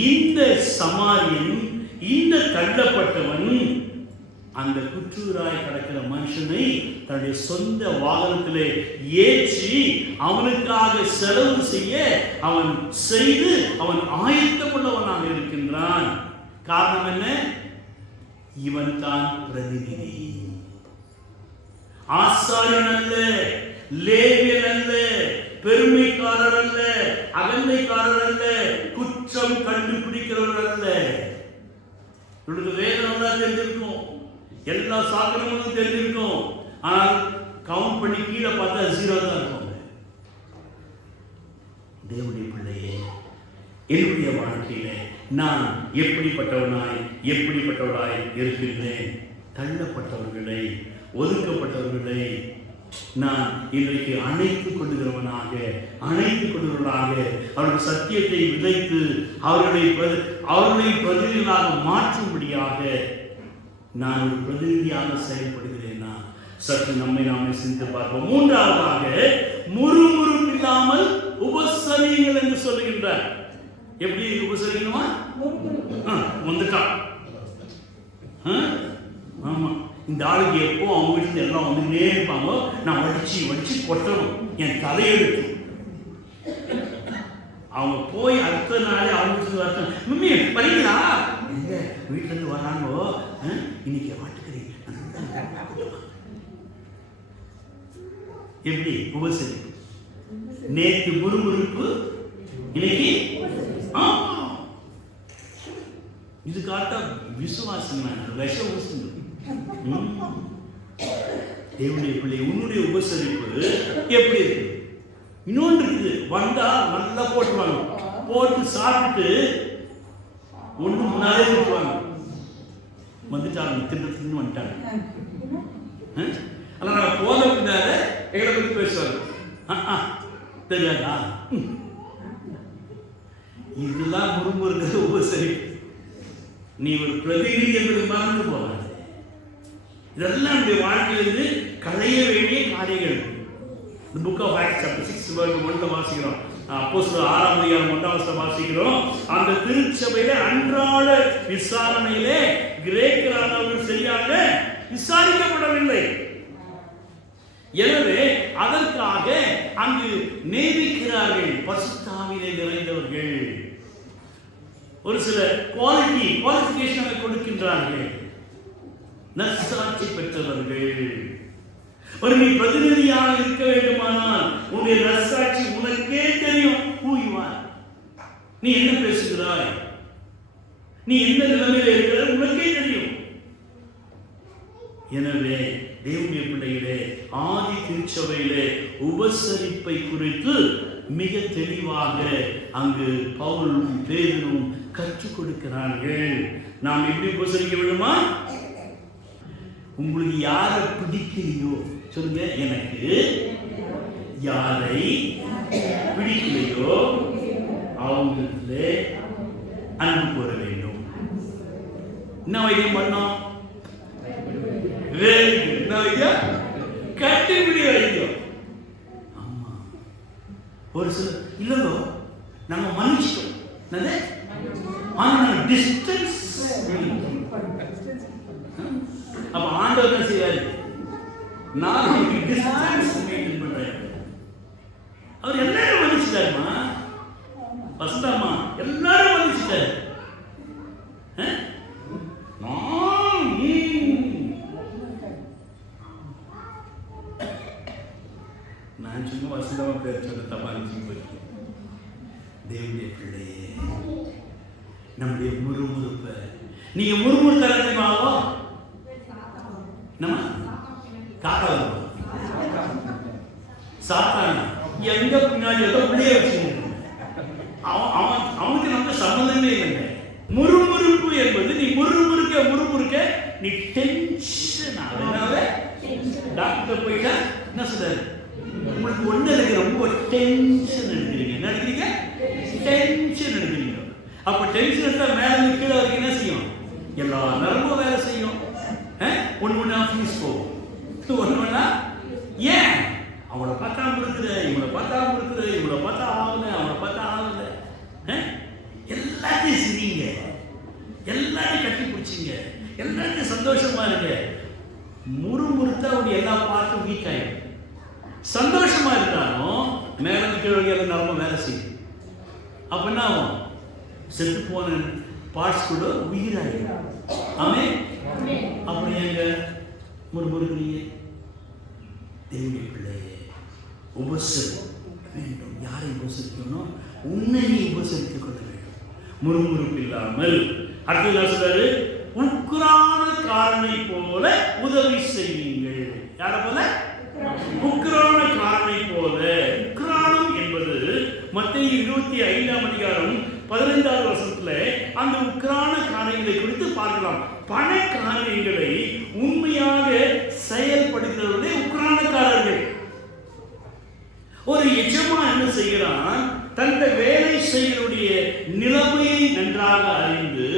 இந்த சமாரியன், இந்த தள்ளப்பட்டவன் அந்த குற்றூராய் கிடக்கிற மனுஷனை தன்னுடைய சொந்த வாகனத்திலே ஏற்றி அவனுக்காக செலவு செய்ய அவன் செய்து அவன் ஆயத்தமுள்ளவனாக இருக்கின்றான். காரணம் என்ன? இவன் தான் பிரதிநிதி. ஆசாரியன் அல்ல, லேவியன் அல்ல, பெருமைக்காரர் அல்ல, அகந்தைக்காரர் அல்ல, குற்றம் கண்டுபிடிக்கிறவர் அல்ல. இவனுக்கு வேதம் தான் தெரிஞ்சிருக்கும், எல்லா சாக்கரமும் தெரிஞ்சிருக்கும். ஆனால் கவுண்ட் பண்ணி கீழே பார்த்தா 0 தான் இருக்கும். தேவனுடைய பிள்ளையே, என்னுடைய வாழ்க்கையில நான் எப்படிப்பட்டவனாய் இருக்கின்றேன்? தள்ளப்பட்டவர்களை, ஒதுக்கப்பட்டவர்களை நான் இன்றைக்கு அணைத்துக் கொள்ளுகிறவனாக அவருடைய சத்தியத்தை விதைத்து அவர்களை பிரதிநிதிகளாக மாற்றும்படியாக நான் ஒரு பிரதிநிதியாக செயல்படுகிறேனா? சற்று நாமே சிந்தித்து பார்ப்போம். மூன்றாவதாக, முறுமுறுப்பு இல்லாமல் உபசரியுங்கள் என்று சொல்லுகின்றார். எப்படி உபசரிக்கணுமா? வந்துட்டான். ஆமா, இந்த ஆளுக்கு எப்போ அவங்க வீட்டுல எல்லாம் வந்துட்டே இருப்பாங்க, நான் வடிச்சு கொட்டணும் என் தலையெழுத்து. அவங்க போய் அடுத்த நாளே அவங்க வரட்டும், மம்மி வரீங்களா? எங்க வீட்டுல இருந்து வராங்கோ, இன்னைக்கு மாட்டுக்கறி. எப்படி உபசரிப்பு? நேற்று முறுமுறுப்பு, இன்னைக்கு இது காட்டா விசுவாசம் விஷ ஊசுங்க. தேவனுடைய பிள்ளை, உன்னுடைய உபசரிப்பு எப்படி இருக்கு? இன்னொன்று இருக்குது, வந்தா நல்லா போட்டுவாங்க, போட்டு சாப்பிட்டு ஒன்று முன்னாலே விட்டுவாங்க. வந்துட்டாங்க, தின்னு வந்துட்டாங்க. ஆனால் நாங்கள் போத பின்னால எங்களை பற்றி பேசுவாங்க. தெரியாதா? இதெல்லாம் முறுமுறுக்கிற உபசரிப்பு. நீ ஒரு பிரதிநிதி என்பது மறந்து போகாது. இதெல்லாம் நம்முடைய வாழ்க்கையிலிருந்து களைய வேண்டிய காரியங்கள். The book of Acts chapter 6 verse 1 வாசிக்கிறோம். அப்போஸ்தலர் 6ஆம் அதிகாரம் 1ஆம் வசனம் வாசிக்கிறோம். அந்த திருச்சபையிலே அன்றாட விசாரணையிலே கிரேக்கரானவர்கள் சரியாக விசாரிக்கப்படவில்லை. எனவே அதற்காக அங்கு நியமிக்கிறார்கள் பரிசுத்தாவிலே நிறைந்தவர்கள். ஒரு சில குவாலிஃபிகேஷன் கொடுக்கின்றார்கள். நற்சாட்சி பெற்றவர்கள். ஒரு நீ பிரதிநிதியாக இருக்க வேண்டுமானால் உன்னுடைய நற்சாட்சி உனக்கே தெரியும். who you are. நீ என்ன பேசுகிறாய், நீ எந்த நிலைமையில இருக்கிற உனக்கே தெரியும். எனவே தேவனுடைய பிள்ளைகளே, ஆதி திருச்சபையிலே உபசரிப்பை குறித்து மிக தெளிவாக அங்கு பவுலும் பேதுரும் கற்றுக் கொடுக்கிறார்கள். நாம் எப்படி உபசரிக்க வேண்டுமா? உங்களுக்கு யாரை பிடிக்கலையோ சொல்லுங்க, எனக்கு யாரை பிடிக்கலையோ அவங்களுக்கு அன்பு கூற வேண்டும். என்ன வைத்தியம் பண்ணோம்? கட்டிப்பிடி வைத்தியம். ஆமா, ஒரு சில இல்லைங்க நம்ம மன்னிச்சிட்டோம், ஆனா நம்ம டிஸ்டன்ஸ். அப்ப ஆண்டவர் என்ன செய்வாரு? நான் உங்களுக்கு டிஸ்டன்ஸ் மெயின்டைன் பண்றேன். அவர் எல்லாரும் மன்னிச்சிட்டாருமா, வசந்தாமா எல்லாரும் மன்னிச்சிட்டாரு. நான் சும்மா வசந்தமா பேர் சொல்ல தப்பாச்சு போயிட்டு. தேவனுடைய பிள்ளையே, நம்முடைய முறுமுறுப்பை நீங்க முறுமுறுத்தரமா நம்ம காக்கா வருவோம். சாத்தானா எங்க பின்னாடி உள்ளே வச்சுங்க. அவனுக்கு நமக்கு சம்பந்தமே இல்லைங்க. முறுமுறுப்பு என்பது நீ முறுமுறுக்க நீ டென்ஷன் ஆகுது. டாக்டர் போயிட்டா என்ன சொல்றாரு? உங்களுக்கு ஒண்ணு இருக்கு, ரொம்ப டென்ஷன் எடுக்கிறீங்க. என்ன எடுக்கிறீங்க? டென்ஷன் எடுக்கிறீங்க. அப்ப டென்ஷன் எடுத்தா மேல இருந்து கீழே வரைக்கும் என்ன செய்யும்? எல்லா நரம்பும் வேலை செய்யும். ஒண்ணு ஆஃபீஸ் போகும், ஒண்ணு ஏன் அவளை பார்த்தா இருக்குது, இவளை பார்த்தா இருக்குது, இவளை பார்த்தா ஆகுது, அவளை பார்த்தா ஆகுது. எல்லாத்தையும் சிரிங்க, எல்லாரையும் கட்டி பிடிச்சிங்க, எல்லாத்தையும் சந்தோஷமா இருக்கு. முறுமுறுத்தா அவனுடைய எல்லா பார்ட்டும் வீக் ஆயிடும். சந்தோஷமா இருக்காலும் மேல கீழே நரம்பு வேலை செய்யும். அப்ப என்ன ஆகும்? செத்து போன பார்ட்ஸ் கூட உயிராயிடும். ஆமே, அப்படி எங்க முறுமுறுக்கிறீங்க? தேவனுடைய பிள்ளையே, உபசரிக்க வேண்டும். யாரை உபசரிக்கணும்? உன்னை நீ உபசரித்துக் கொள்ள வேண்டும், முறுமுறுப்பு இல்லாமல். அடுத்து சொல்றாரு, உக்கிரான காரனை போல உதவி செய்யுங்கள். யார போல? உக்கிரான காரனை போல. உக்கிரானம் என்பது மத்தேயு 25ஆம் அதிகாரம் 15வது வசனத்துல அந்த உக்கிரான காரியங்களை குறித்து பார்க்கலாம். பண காரியங்களை உண்மையாக செயல்படுகிறவர்களே உக்கிரானக்காரர்கள். ஒரு எஜமான் என்ன செய்கிறான்? தன்னுடைய வேலை செய்யக்கூடிய நிலைமையை நன்றாக அறிந்து,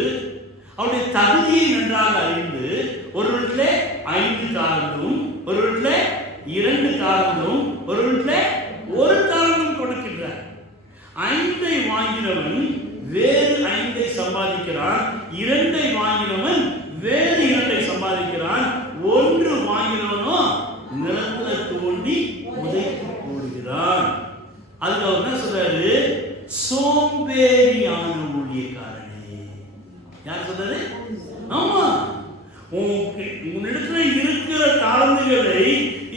அவருடைய தகுதியை நன்றாக அறிந்து, ஒரு வீட்டில் 5 தாளந்தும், ஒரு வீட்டில் 2 தாளந்தும், ஒரு வீட்டில் 1 தாளந்தும் கொடுக்கின்றார். 5ஐ வாங்கினவன் வேறு 5ஐ சம்பாதிக்கிறான், 2ஐ வாங்கினவன் வேறு 2ஐ சம்பாதிக்கிறான், 1 வாங்கினவனோ நிலத்துல தோண்டி உதைத்து போடுகிறான். அதுக்கு அவர் என்ன சொல்றாரு? சோம்பேறியான ஊழியக்காரனே. யார் சொல்றாரு? ஆமா, உன்னிடத்துல இருக்கிற தாளந்துகளை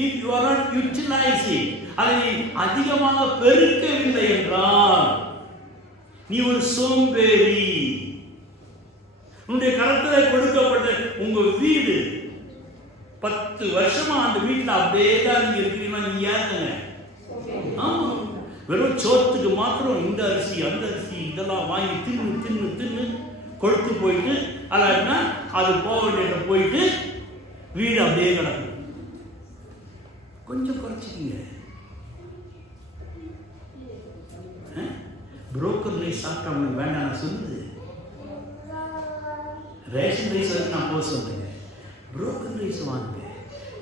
if you are not utilizing, அதை அதிகமாக பெருக்கவில்லை என்றால் நீ ஒரு சோம்பேறி. உன்னுடைய கரத்தில் கொடுக்கப்பட்ட உங்க வீடு 10 வருஷமா அந்த வீட்டில் அப்படியே தான் நீங்க இருக்கிறீங்கன்னா நீங்க யாருங்க? ஆமா, வெறும் சோத்துக்கு மாத்திரம் இந்த அரிசி அந்த அரிசி இதெல்லாம் வாங்கி தின்னு தின்னு தின்னு கொடுத்து போயிட்டு அதான்னா அது போக வேண்டிய போயிட்டு வீடு அப்படியே கிடக்கும். கொஞ்சம் குறைச்சிக்கிங்க. புரோக்கர் ரைஸ் சாப்பிட்டவங்களுக்கு வேண்டாம் நான் சொல்லுது. ரேஷன் ரைஸ் வந்து நான் போக சொல்லுங்க. புரோக்கர் ரைஸ் வாங்க,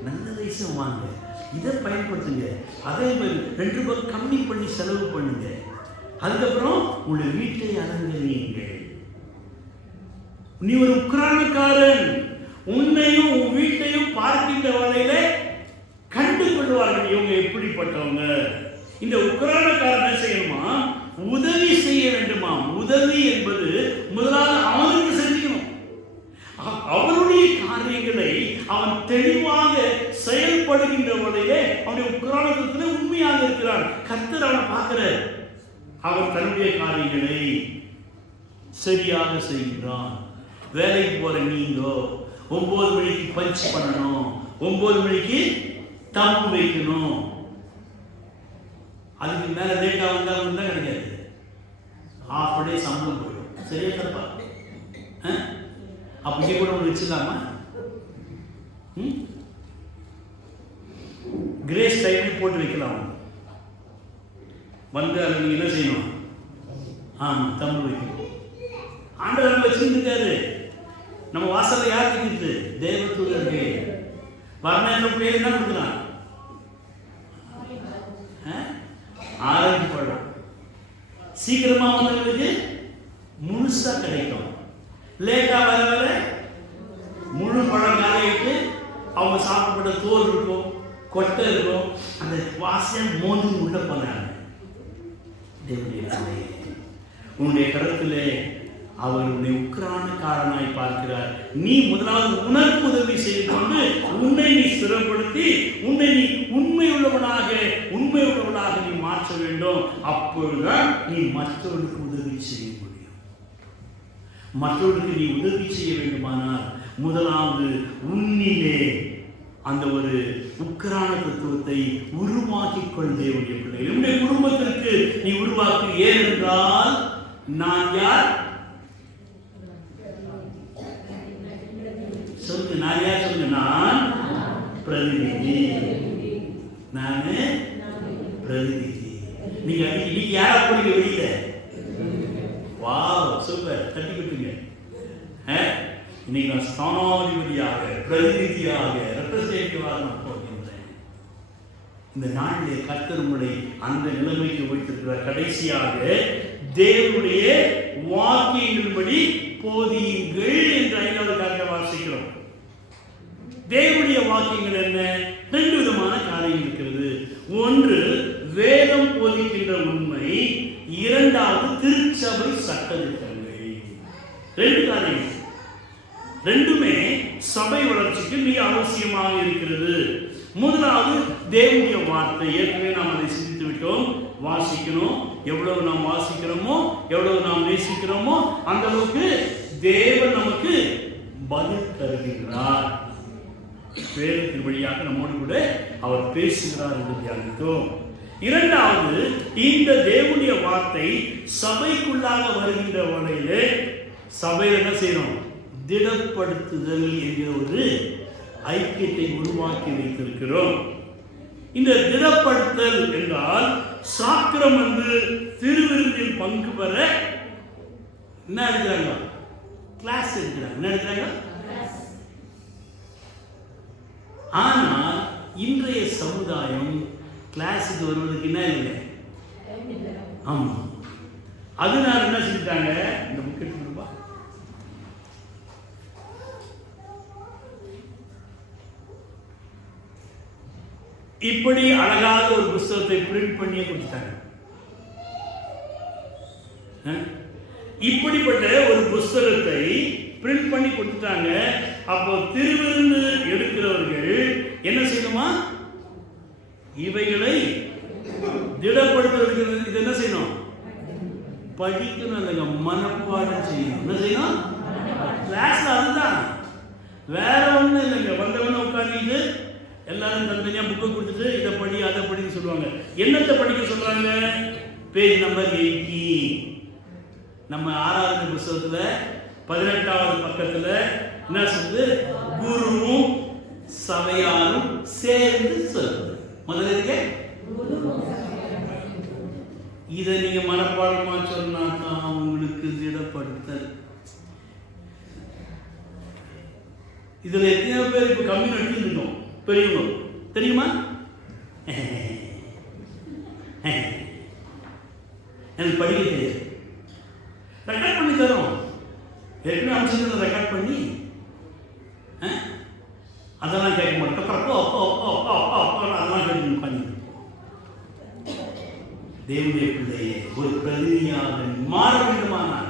நல்ல ரைஸும் வாங்க, இதை பயன்படுத்துங்க. அதே மாதிரி 2 ரூபாய் கம்மி பண்ணி செலவு பண்ணுங்க. அதுக்கப்புறம் உங்களுடைய வீட்டை அலங்கரியுங்கள். நீ ஒரு உக்கிரானக்காரன். உன்னையும் உன் வீட்டையும் பார்க்கின்ற வகையில கண்டு கண்டு கொள்வார்கள் இவங்க எப்படிப்பட்டவங்க. இந்த உக்ரானக்காரன் என்ன செய்யணுமா? உதவி செய்ய வேண்டுமா? உதவி என்பது முதலாவது அவனுக்கு செஞ்சுக்கணும். அவனுடைய காரியங்களை அவன் தெளிவாக செயல்படுகின்ற வகையிலே அவனுடைய உக்ரானத்தில் உண்மையாக இருக்கிறான். கர்த்தர் அவனை பார்க்கிறார். அவன் தன்னுடைய காரியங்களை சரியாக செய்கிறான். வேலைக்கு போற நீங்க 9 மணிக்கு பஞ்ச் பண்ணணும், 9 மணிக்கு தம்பு வைக்கணும். அதுக்கு மேல லேட்டா வந்தாலும் தான் கிடைக்காது. ஹாஃப் டே சம்பளம் போயிடும். சரியா தப்பா? அப்படியே கூட ஒன்று வச்சுக்கலாமா? கிரேஸ் டைம் போட்டு வைக்கலாம். வந்து அதை நீங்க என்ன செய்யணும்? ஆமா, தம்பு வைக்கணும். ஆண்டவர் வச்சிருக்காரு. நம்ம வாசல்ல யார் இருக்குது? தேவதூதர்கள். வர்ணம் பேர் என்ன கொடுக்கலாம்? ஆரஞ்சு பழம். சீக்கிரமா வந்தவங்களுக்கு முழுசா கிடைக்கும். லேட்டா வர வர முழு பழம் காலையிட்டு அவங்க சாப்பிடப்பட்ட தோல் இருக்கும், கொட்டை இருக்கும். அந்த வாசம் மோதி உள்ள போனாங்க. உன்னுடைய கருத்திலே அவர் உன்னை உக்ரானக்காரனாய் பார்க்கிறார். நீ முதலாவது உனக்கு உதவி செய்து கொண்டு உன்னை நீ ஸ்திரப்படுத்தி உன்னை நீ உண்மையுள்ளவனாக நீ மாற்ற வேண்டும். அப்பொழுதுதான் நீ மற்றவர்களுக்கு உதவி செய்ய முடியும். மற்றவர்களுக்கு நீ உதவி செய்ய வேண்டுமானால் முதலாவது உன்னிலே அந்த ஒரு உக்ரான தத்துவத்தை உருவாக்கிக் கொள். தேவனுடைய பிள்ளை, என்னுடைய குடும்பத்திற்கு நீ உருவாக்கு. ஏனென்றால் நான் யார்? சொல்லுங்க, நான் யார்? சொல்லுங்க. நான் பிரதிநிதி. நானு பிரதிநிதி. நீங்க இன்னைக்கு யார போறீங்க வெளியில? வாவ், சூப்பர், தட்டி கொடுங்க. இன்னைக்கு நான் ஸ்தானாதிபதியாக, பிரதிநிதியாக, ரெப்ரசன்டேட்டிவாக நான் போகின்றேன். இந்த நாளிலே கர்த்தர் உங்களை அந்த நிலைமைக்கு வைத்திருக்கிறார். கடைசியாக தேவனுடைய வாக்கியங்களின்படி போதியுங்கள் என்று 5வது காரியத்தை வாசிக்கிறோம். தேவனுடைய வாக்கியங்கள் என்ன? 2 விதமான காரியம் இருக்கிறது. ஒன்று வேதம் போதிக்கின்ற உண்மை, 2வது திருச்சபை சட்டதிட்டங்கள். 2 காரியம். 2மே சபை வளர்ச்சிக்கு மிக அவசியமாக இருக்கிறது. முதலாவது தேவனுடைய வார்த்தை. ஏற்கனவே நாம் அதை சிந்தித்து விட்டோம். வாசிக்கணும். எவ்வளவு நாம் வாசிக்கிறோமோ, எவ்வளவு நாம் நேசிக்கிறோமோ அந்த அளவுக்கு தேவன் நமக்கு பதில் தருகின்றார். வேதத்தின் வழியாக நம்மோடு கூட அவர் பேசுகிறார் என்று தியானித்தோம். 2வது, இந்த தேவனுடைய வார்த்தை சபைக்குள்ளாக வருகின்ற வகையிலே சபையில் என்ன செய்யணும்? திடப்படுத்துதல் என்கிற ஒரு ஐக்கியத்தை உருவாக்கி வைத்திருக்கிறோம். இந்த திடப்படுத்தல் என்றால் சாக்கிரம் வந்து திருவிருந்தில் பங்கு பெற என்ன எடுக்கிறாங்க? கிளாஸ் எடுக்கிறாங்க. என்ன எடுக்கிறாங்க? ஆனால் இன்றைய சமுதாயம் கிளாஸுக்கு வருவதற்கு என்ன இல்லை. ஆமா, அதனால என்ன செஞ்சிட்டாங்க? இந்த புக் எடுத்துருப்பா. இப்படி அழகாக ஒரு புத்தகத்தை பிரிண்ட் பண்ணியே கொடுத்துட்டாங்க. இப்படிப்பட்ட ஒரு புத்தகத்தை பிரிண்ட் பண்ணி கொடுத்துட்டாங்க. அப்போ திருவிருந்து எடுக்கிறவர்கள் என்ன செய்யணுமா? இவைகளை திடப்படுத்துவதற்கு இது என்ன செய்யணும்? படிக்கணும். இல்லைங்க, மனப்பாடம் செய்யணும். என்ன செய்யணும்? கிளாஸ்ல அதுதான், வேற ஒன்றும் இல்லைங்க. வந்தவன உட்காந்து எல்லாரும் தனித்தனியாக புக்கை கொடுத்துட்டு இதை படி அதை படின்னு சொல்லுவாங்க. என்னத்தை படிக்க சொல்றாங்க? Page number 80. நம்ம 6வது புத்தகத்தில் 18வது பக்கத்தில் என்ன சொல்லுது? குருவும் சபையாரும் சேர்ந்து சொல்லுது. முதல்ல இதை நீங்க மனப்பாடமா சொன்னாதான் உங்களுக்கு திடப்படுத்தல். இதுல எத்தனையோ பேர் இப்ப கம்யூனிட்டி இருக்கோம். பெரியவங்க தெரியுமா? எனக்கு படிக்க தெரியாது. ரெக்கார்ட் பண்ணி தரோம். ஏற்கனவே அமைச்சர் ரெக்கார்ட் பண்ணி அதெல்லாம் கேட்க மாட்டோம். அதெல்லாம் கேட்டு உட்காந்து தேவனுடைய பிள்ளையே, ஒரு பிரதிநிதியாக மாற வேண்டுமானால்,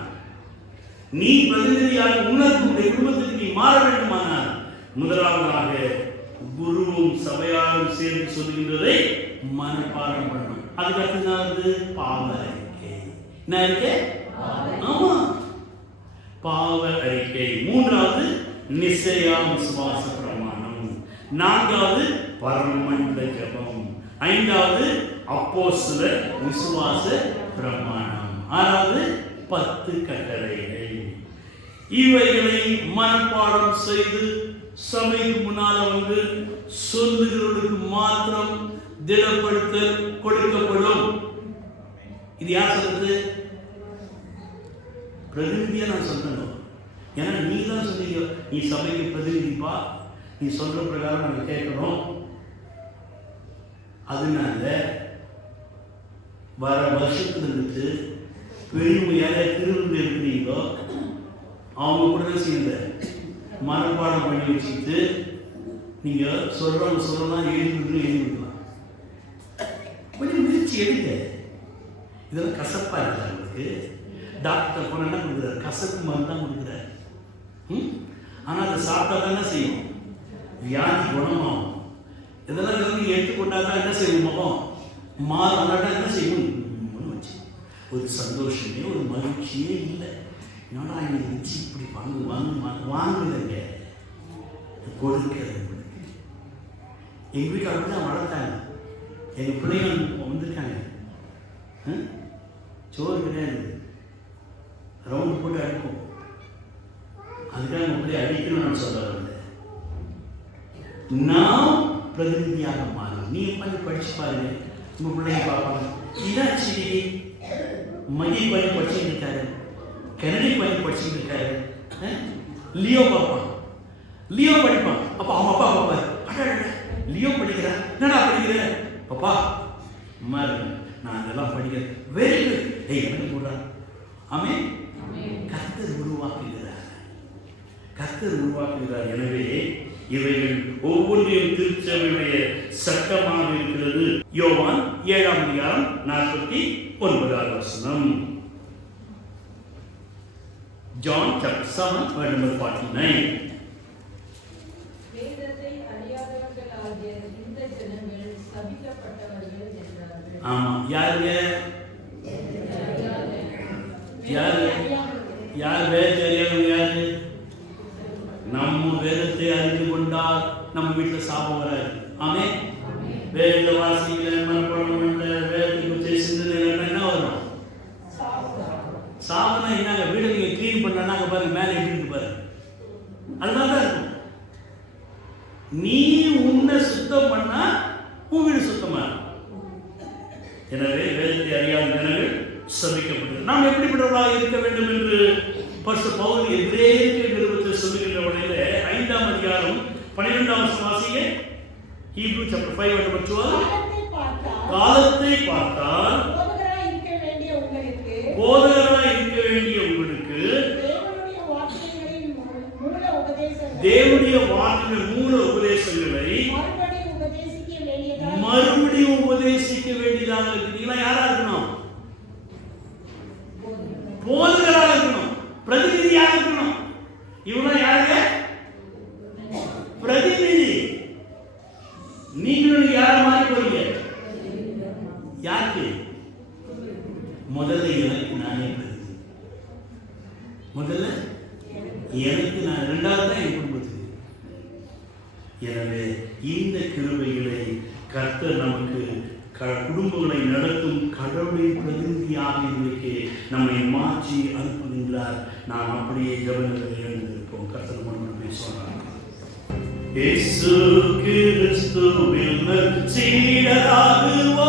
நீ பிரதிநிதியாக உனக்கு குடும்பத்துக்கு நீ மாற வேண்டுமானால், முதலாவதாக குருவும் சபையாரும் சேர்ந்து சொல்லுகின்றதை மனப்பாடம் பண்ணணும். அதுக்கு அடுத்தது பாவ அறிக்கை. என்ன அறிக்கை? ஆமா, பாவ அறிக்கை. மூன்றாவது நிச்சயா விசுவாச பிரமாணம். நான்காவது பரமண்ட ஜெபம். ஐந்தாவது அப்போஸ்தலர் விசுவாச பிரமாணம். ஆறாவது 10 கட்டளைகள். இவைகளை மனப்பாடம் செய்து சபைக்கு முன்னால வந்து சொல்லுகிறவர்களுக்கு மாத்திரம் திடப்படுத்தல் கொடுக்கப்படும். இது யார் சொல்றது? பிரதிநிதியா நான் சொல்லணும். ஏன்னா நீ தான் சொன்னீங்க, நீ சபைக்கு பிரதிநிதிப்பா, நீ சொல்ற பிரகாரம் நாங்கள் கேட்கணும். அதனால வர வருஷத்துல இருந்து பெருமையாக திருவிழா இருக்கிறீங்களோ அவங்க கூட தான் செய்யுங்க, மனப்பாடம் பண்ணி வச்சுக்கிட்டு நீங்க சொல்லலாம் எழுதிக்கலாம். கொஞ்சம் முயற்சி எடுங்க. இதெல்லாம் கசப்பா இருக்கா உங்களுக்கு? டாக்டர் போன என்ன கொடுக்குறாரு? கசப்பு மருந்து தான் கொடுக்குறாரு. ஆனால் அதை சாப்பிட்டா தான் என்ன செய்யும்? வியாதி குணமாகும். இதெல்லாம் நீங்க எடுத்துக்கொண்டாதான் என்ன செய்யும்? முகம் மாறாட்டா என்ன செய்யும்? ஒரு சந்தோஷமே ஒரு மகிழ்ச்சியே இல்லை. என்னடா இன்னைக்கு வச்சு இப்படி வாங்குதுங்க கொடுக்கிறது. எங்கள் வீட்டில் அப்படி தான் வளர்த்தாங்க. எங்கள் பிள்ளைங்க வந்திருக்காங்க, சோறு கிடையாது, ரவுண்டு போட்டு அடிப்போம். அதுக்காக உங்களை அடிக்கணும்னு நான் சொல்ல வரல. நாம் பிரதிநிதியாக மாறும். நீ உட்காந்து படிச்சு பாருங்க, உங்க பிள்ளைங்க பார்ப்பாங்க. இதாச்சு மகி பண்ணி படிச்சுட்டு இருக்காரு, கெனடி பண்ணி படிச்சுட்டு இருக்காரு, லியோ பார்ப்பான், லியோ படிப்பான். அப்ப அவன் அப்பா பார்ப்பாரு, லியோ படிக்கிறேன், என்னடா படிக்கிறேன் பாப்பா, அம்மா இருக்கு நான் அதெல்லாம் படிக்கிறேன், வெரி குட், எனக்கு போடுறான். ஆமென். கர்த்தர் உருவாக்குகிறார், கர்த்தர் உருவாக்குகிறார். எனவே இவைகள் ஒவ்வொன்றையும் திருச்சபையுடைய சட்டமாக இருக்கிறது. யோவான் 7ஆம் அதிகாரம் 49ஆவது வசனம். John chapter 7 verse number 49. வேதத்தை அறியாதவர்களாகிய இந்த ஜனங்கள் சபிக்கப்பட்டவர்கள் என்றார்கள். ஆமா, யாருங்க? யார் வேதத்தை அறியாதவங்க? யாரு? நம்ம வேதத்தை அறிந்து கொண்டால் நம்ம வீட்டில் சாபம் வராது. ஆமென். வேத வாசிக்கல, மனப்பாடம் பண்ணல, வேதத்துக்கு பேசுறது என்ன வரும்? சாபம்னா என்னங்க? வீடை நீங்க கிளீன் பண்ணா பாருங்க மேலே எப்படி இருக்கு பாருங்க, அதுதான் இருக்கும். நீ உன்னை சுத்தம் பண்ணா உன் வீடு சுத்தமா. எனவே வேதத்தை அறியாத ஜனங்கள் சபிக்கப்பட்டது. நாம் எப்படிப்பட்டவர்களாக இருக்க வேண்டும் என்று பரிசுத்த பவுல் எபிரேயர் நிருபத்தில் சொல்லுகின்ற வகையில 5ஆம் அதிகாரம் 12ஆம் வசனம் வாசிங்க. Hebrew chapter 5 verse number 12. காலத்தை பார்த்தால் போதகராய் இருக்க வேண்டிய உங்களுக்கு தேவனுடைய வார்த்தைகளின் மூல உபதேசங்களை மறுபடியும் உபதேசிக்க வேண்டியதாக இருக்கிறீங்களா? யாரா இருக்கணும்? போதகராக இருக்கணும், பிரதிநிதியாக இருக்கணும். இவங்க யாருங்க? பிரதிநிதி. நீங்களும் யார் மாதிரி போறீங்க? யாருக்கு? முதல்ல எனக்கு நானே பிரதிநிதி. முதல்ல எனக்கு நான், இரண்டாவது தான் என் குடும்பத்துக்கு. எனவே இந்த கிருபைகளை கர்த்தர் நமக்கு குடும்பங்களை நடத்தும் கடவுளின் பிரதிநிதியாக இன்றைக்கு நம்மை மாற்றி அனுப்புகின்றார். நாம் அப்படியே ஜெபத்தில் எழுந்திருப்போம். கர்த்தர் நம்மோடு பேசுவார். இயேசு கிறிஸ்துவில் சீடராகுவோம்.